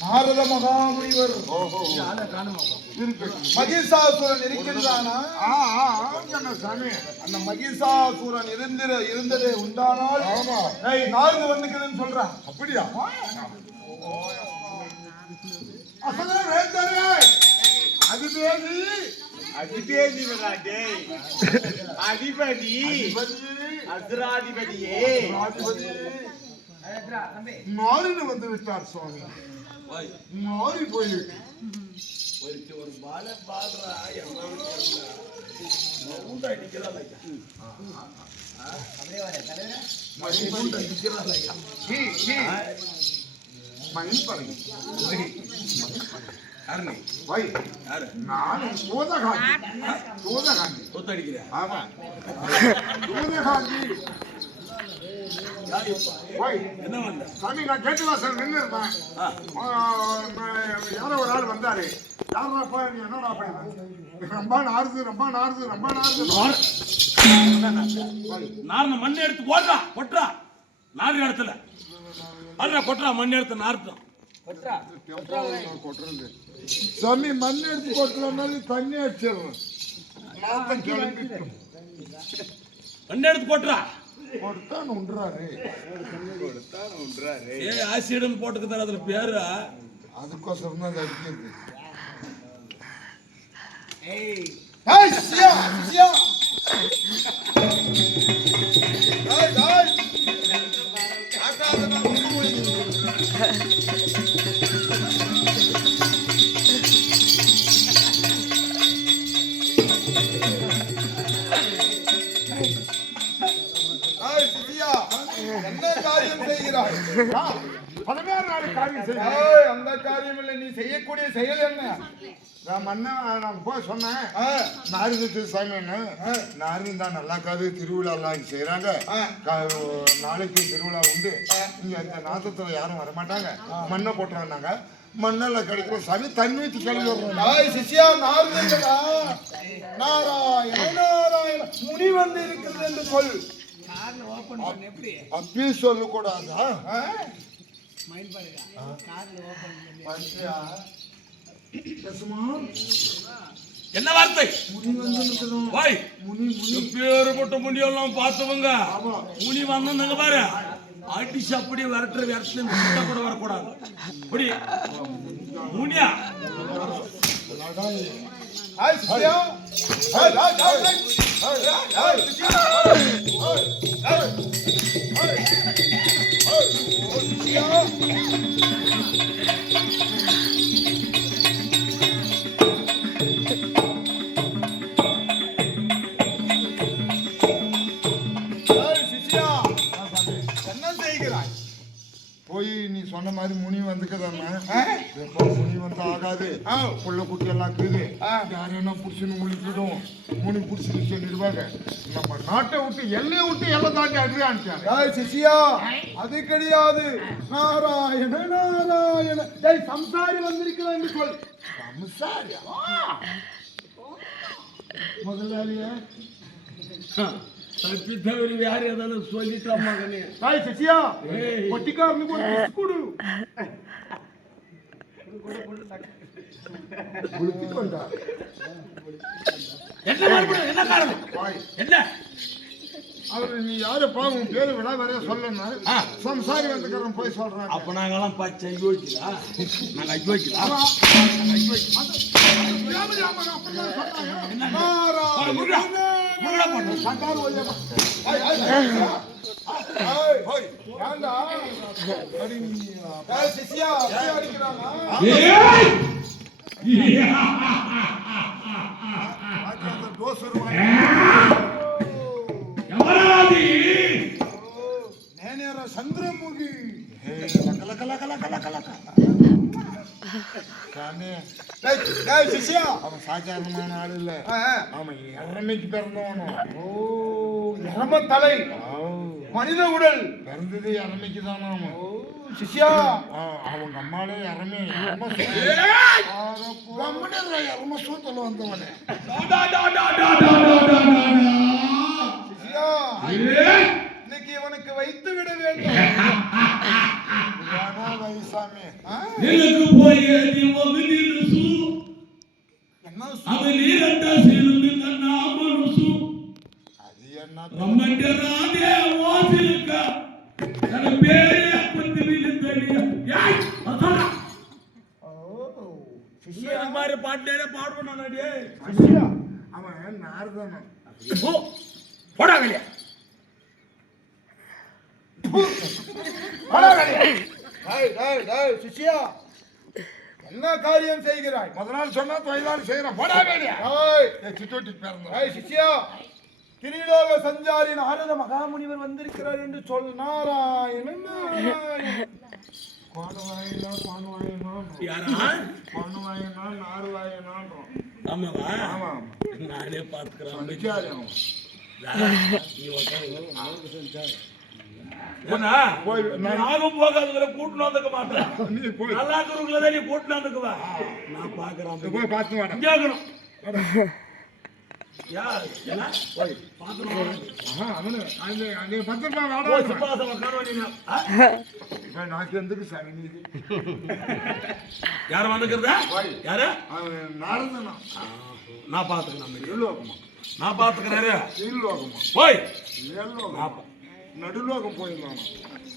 நாரத மகாமுனிவர். ஓஹோ. இருக்கு மகிஷாசுரன் இருக்கின்றானா? அந்த மகிஷாசுரன் இருந்திர இருந்ததே உண்டானால் நாரது வந்துக்குதுன்னு சொல்றான் அப்படியா? அதிபதி. அதிபதி அதிபதி. அசுராதிபதியே. மாறின்னு வந்து விட்டார் சுவாமி. மாறி போயிருக்கு. He, he. மணி பாருங்க வை நான் சோதகாந்தி சோதகாந்தி ஆமா. சோதகாந்தி வை சாமி நான் கேட்டு வாசல் நின்று இருந்தேன். யாரோ ஒரு ஆள் வந்தாரு. யாரா போய் நீ என்னடா பண்ண ரொம்ப நாறுது ரொம்ப நாறுது ரொம்ப நாறுது. நார்ன மண் எடுத்து போடுறா கொட்டுறா. நார் இடத்துல. அல்றா கொட்டுறா மண் எடுத்து நார்த்தம். சாமி மண் எடுத்து கொட்டுறதுனால தண்ணி அடிச்சிடுறேன். மண் எடுத்து கொட்டுறா. கொடுத்தான் உண்றாரு. ஏ ஆசிடன் போட்டுக்கு தர அதுல பேரு அதுக்கோசரம் தான் அது அடிக்கிறது. ஏய். சியா பதினாறு நாள் காரியம் செய்யணும் ஏய் அந்த காரியம் இல்லை நீ செய்யக்கூடிய செயல் என்ன? நான் மண்ணா நான் போய் சொன்னேன். நாரிந்து சாமின்னு. நாரிந்து தான் நல்லா காது திருவிழாலாம் செய்யறாங்க ஆ. நாளைக்கு திருவிழா உண்டு. இங்க இந்த நாத்தத்துல யாரும் வரமாட்டாங்க. மண்ணை போட்டுறாங்க மண்ணில் கிடைக்கிற சாமி தண்ணி ஊற்றி ஏய் சிஷ்யா நாராயண நாராயண. முனி வந்து இருக்கிறது என்று சொல். அப்பயே சொல்லக்கூடாதா? ஆ? பாத்தியா? பேசுமா? என்ன வார்த்தை? முனி வந்து நிற்கணும். வாய். முனி முனி. பேருப்பட்ட முடியெல்லாம் பார்த்தவங்க ஆமா. முனி வந்தாங்க பாரு. அடிச்சு அப்படியே விரட்டுற விரட்டுல கிட்ட கூட வரக்கூடாது. இப்படி முனியா? ஏய் சிஷ்யா ஏய் ஏய் ஏய் போய் நீ சொன்ன மாதிரி முனி வந்துக்குதாண்ணா? எப்போ முனி வந்து ஆகாது. புள்ள குட்டி எல்லாம் இருக்குது. ஆ. யாரையா புடிச்சுன்னு முழிக்கிடும் முனி புடிச்சுன்னு சொல்லிடுவாங்க. நம்ம நாட்டை விட்டு எல்லையை விட்டு எல்லாம் தாண்டி ஏய் சிசியா அது கிடையாது. நாராயண நாராயண. டேய் சம்சாரி வந்திருக்கிறான் என்று சொல். சம்சாரியா? முதலாளியா. வேற டேய் சிசியா ஏய். பொட்டிக்காரனுக்கு ஒரு kiss கொடு குளித்து கொண்டா என்ன மறுபடியும் என்ன காரணம் என்ன அவர் நீ யாரு பாவம் பேரு விழா வரைய சொல்லணும். சம்சாரி வந்துக்கிறோம் போய் சொல்றாங்க அப்ப நாங்கெல்லாம் பச்சை யோசிக்கலா நாங்க முருகா பண்ணு? சண்டார் ஒய்யமா ஏய், சாமி. அவன் சாதாரணமான ஆள் இல்ல. அவன் இறமைக்கு பிறந்தவனும் ஓ எரம தலை மனித உடல். பிறந்தது இறமைக்கு தானே அவன்? ஓ சிஷ்யா. அவங்க அம்மாலே இறமே. இறம இறம. சூத்தல வந்தவனே. இன்னைக்கு இவனுக்கு வைத்து விட வேண்டும் வேணா வை சாமி ஆ? ನಿನಗೆ ಹೋಗಿ ಒಗದಿರಿಸು என்ன ಅದು ನೀರಂತ ಸೇರಿದ ನನ್ನ ಮನಸ್ಸು அது என்ன ನಮ್ಮಂತೆ ರಾಧೆ ವಾಸಿಲಕ ನನ್ನ ಬೇರೆ ಪಂಚಮಿಲಿದ್ದಲ್ಲಿ ಯಾಯ್ ಅಸಲ ಶಿಷ್ಯ ಮಾರಿ ಪಾಡ್ಲೇನೆ ಪಾಡ್ಬೋಣ ನಡಿ அவன் நாரதனும் ಓ போடாங்கலையா சிஷ்யா. என்ன காரியம் செய்கிறாய்? முத நாள் சொன்னா தொழிலாளி செய்யறான் போடா வேலையா. டேய், சித்தோட்டி பிறந்த சிஷ்யா. திரிலோக சஞ்சாரி நாரத மகாமுனிவர் வந்திருக்கிறார் என்று சொல் நாராயணன். கோணவாயினா பானுவாயினா யாரா பானுவாயினா நாருவாயினான்றோம் ஆமாவா ஆமா நானே. போய் நான் நானும் போகாதவரை கூட்டின்னு வந்துக்க மாட்டேன். நீ போய். நல்லா இருக்கிறவங்கள நீ கூட்டின்னு வந்துக்குவா. நான் பாக்குறேன் போய் பார்த்து வாடா. கேட்கணும் நாக்கு எந்துக்கு சாமி யார் வந்துக்கிறதா? யாரு? நாரதனா. நான் பாத்துக்கிறேன் நான் பாத்துக்கிறேன் போய். மேல்லோகம் நடுலோகம் போயிருந்தான்?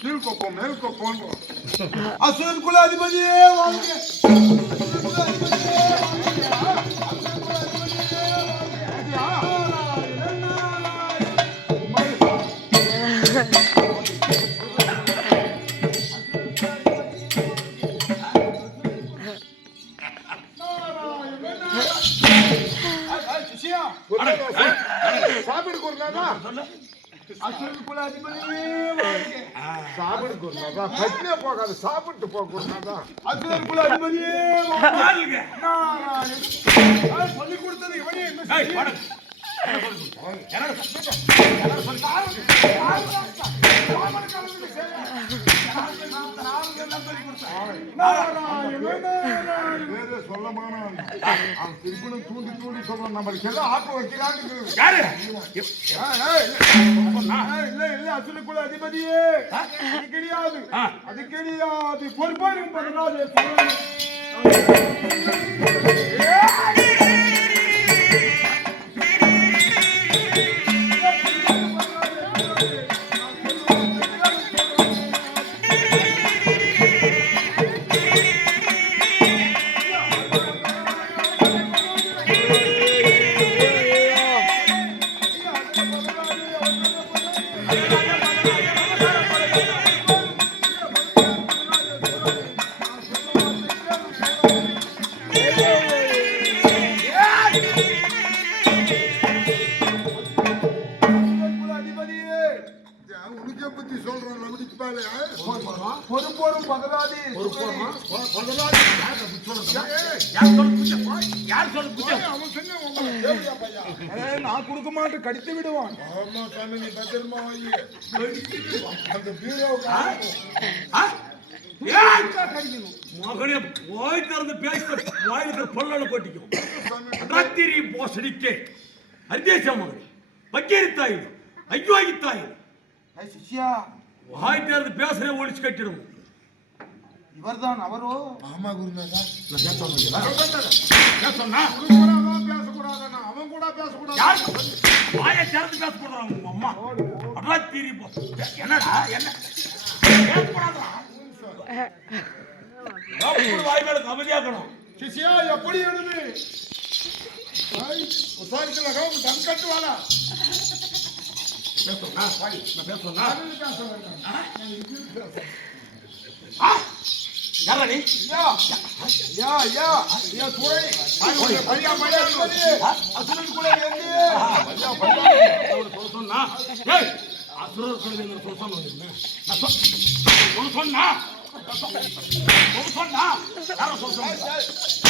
கீழ் கொப்பம் மேல் கொப்பம்ன்றோம் அசுரன் குல அதிபதியே குல அதிபதியே வாழ்க. அசுரன் குல அதிபதியே சாப்பிடு பட்டினே போகாது சாப்பிட்டு போக கூறினாதா அசுரன் குல அதிபதியே வாழ்க. கொடுத்தது இவனே என்ன வேற சொல்லமான அவன் திருப்பணும் தூண்டி தூண்டி சொல்றான். நம்மளுக்கு எல்லாம் ஆப்பு வைக்கிறான்னு யாரு? இல்ல, இல்ல, அதிபதியே. அது கிடையாது. அது கிடையாது. பொறுப்பாக பதினாலு உங்களை ஏய், நான் கொடுக்க மாட்டேன் கடித்து விடுவான். ஆமா சாமி நீ பத்திரமா அந்த! மகனே வாய் திறந்து பேசிட்டு வாயில் இருக்கிற பல்லல கொட்டிக்கும் ராத்திரி போசடிக்கே அர்த்தேச மகனே பக்கேரித்தாயிடு ஐயோகித்தாயிடு ஏய், சிஷ்யா. வாய் திறந்து பேசுறே ஒழிச்சு கட்டிடும். இவர்தான் அவரோ? ஆமா குருநாதா சொன்னா? கூடாதான் பேசக்கூடாதான் அவன் கூட பேசக்கூடாது. வாயை திறந்து பேச போடுறாங்க உங்க அம்மா. ராத்திரி போ. என்னடா? என்ன? பேசக்கூடாதா வாய் மேல கமதியாக்கணும் சிஷ்யா எப்படி எழுது? விசாரிக்கலாம் டம் கட்டுவானா பேசுறா வாய் நான் பேசுறா யாரா நீ ஐயா ஐயா ஐயா ஐயா துறை பையா பையா அதிபதியே, அசுரன் குல வேண்டியே அவனை சொல்ல சொன்னா ஏய் அசுரர் சொல்லுங்க சொல்ல சொன்னா நான் சொன்னா சொன்னா யார சொல்ல சொன்னா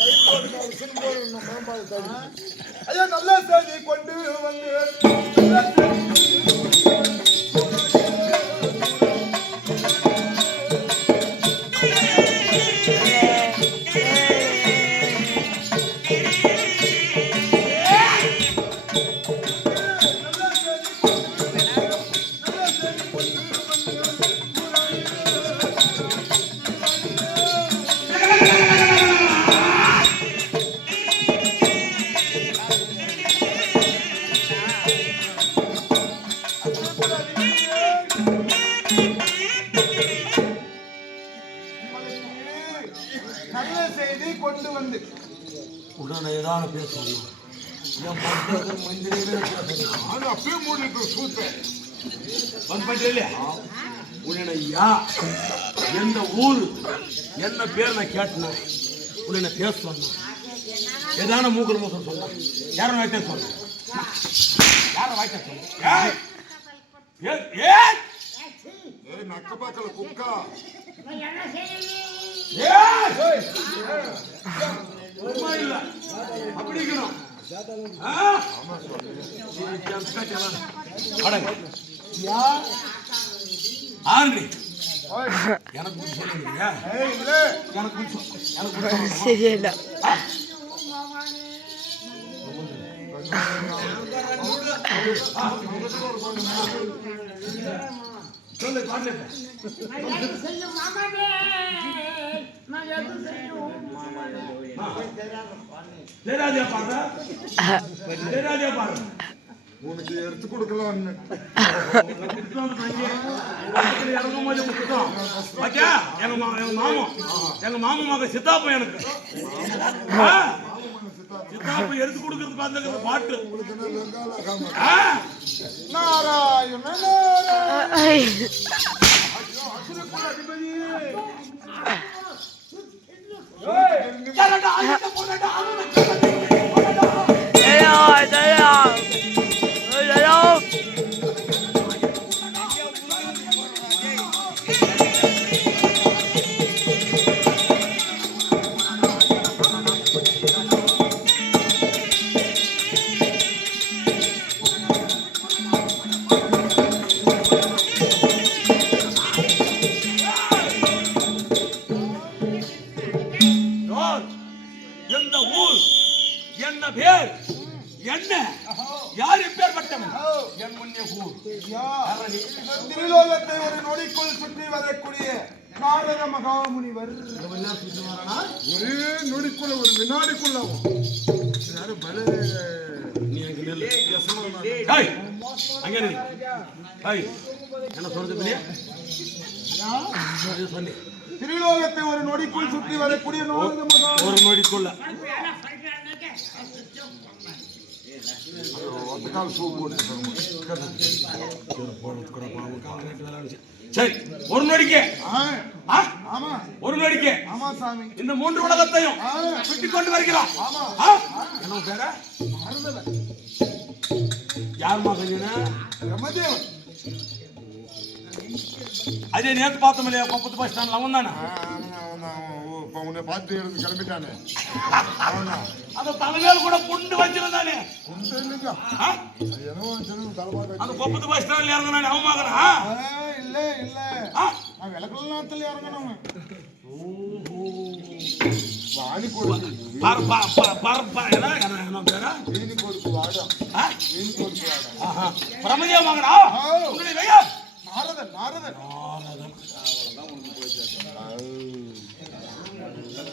ஐயா நல்ல செய்தி கொண்டு வந்து. பண்ணிட்டு உன்னை ஐயா எந்த ஊரு? என்ன பேர் நான் கேட்டேன்? உன்னை பேச சொன்னேன் ஏதான மூக்கல் மூக்கல் சொன்னேன் யாரும் வாய்த்தா சொன்னேன் யாரும் வாய்த்தா சொன்னேன் நக்க பாக்கல குக்கா! சும்மா இல்ல. அப்படி இருக்கணும் ஆ? அடங்க. ஆறு எனக்கு எனக்கு சரியில்ல. சொல்லு பாடல செய்யும்? மாமாவே நான் உனக்கு எடுத்து கொடுக்கலான்னு இறங்கும்போது முக்கியம் பாத்தியா எங்க மாமன் எங்க மாமன் மக சித்தாப்பன் எனக்கு ஆ? சித்தாப்பன் எடுத்து கொடுக்கறது பார்த்து பாட்டு? நாராயண அதிபதி திரிலோகத்தை ஒரு நொடிக்குள் சுற்றி வரக்கூடிய நாரத மகாமுனிவர். ஒரே நொடிக்குள்ள ஒரு வினாடிக்குள்ள யாரு பலே என்ன சொல்றது திரிலோகத்தை ஒரு நொடிக்குள் சுற்றி வரக்கூடிய ஒரு நொடிக்குள்ள. ஒத்தக்கால் சூ போட்டு சரி ஒரு நொடிக்கு. ஆ, ஆ? ஆமா. ஒரு நொடிக்கு. ஆமா சாமி. இந்த மூன்று உலகத்தையும் சுற்றி கொண்டு. ஆ? என்ன பேர? யார் மகனா பிரம்மதேவன். அதே நேத்து பார்த்தோம் இல்லையா? பத்து பஸ் ஸ்டாண்ட்ல அவன் தானே? உன்னை பார்த்து எடுத்து கிளம்பிட்டானே. அந்த தலைமையில கூட புண்டு வச்சிருந்தானே கொண்டு இல்லைங்க? என்னவோ சின்ன தலைப்பாக்க அந்த கொப்பத்து பஸ் ஸ்டாண்ட்ல இறங்கினானே அவன் மகனா? ஆ, இல்ல இல்ல? நான் விளக்கல் நேரத்துல இறங்கணும் வாணி கொடுக்கு பாரு, பா- பா- பாரு, பா- என்ன பேரா? வீணி கொடுக்கு வாடா? வீணி கொடுக்கு வாடா. ஆஹா. பிரமதேவ மகனா? ஆ. பெயர் நாரதன். நாரதன்.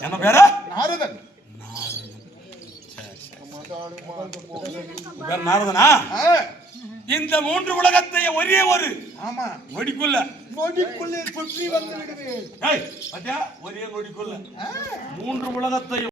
என்ன பேரு? நாரதன். நாரதனா. ஆ, இந்த மூன்று உலகத்தை ஒரே ஒரு ஆமா. நொடிக்குள்ள. நொடிக்குள்ளே சுற்றி வந்து விடுவேன் ஒரே நொடிக்குள்ள. ஆ. மூன்று உலகத்தையும்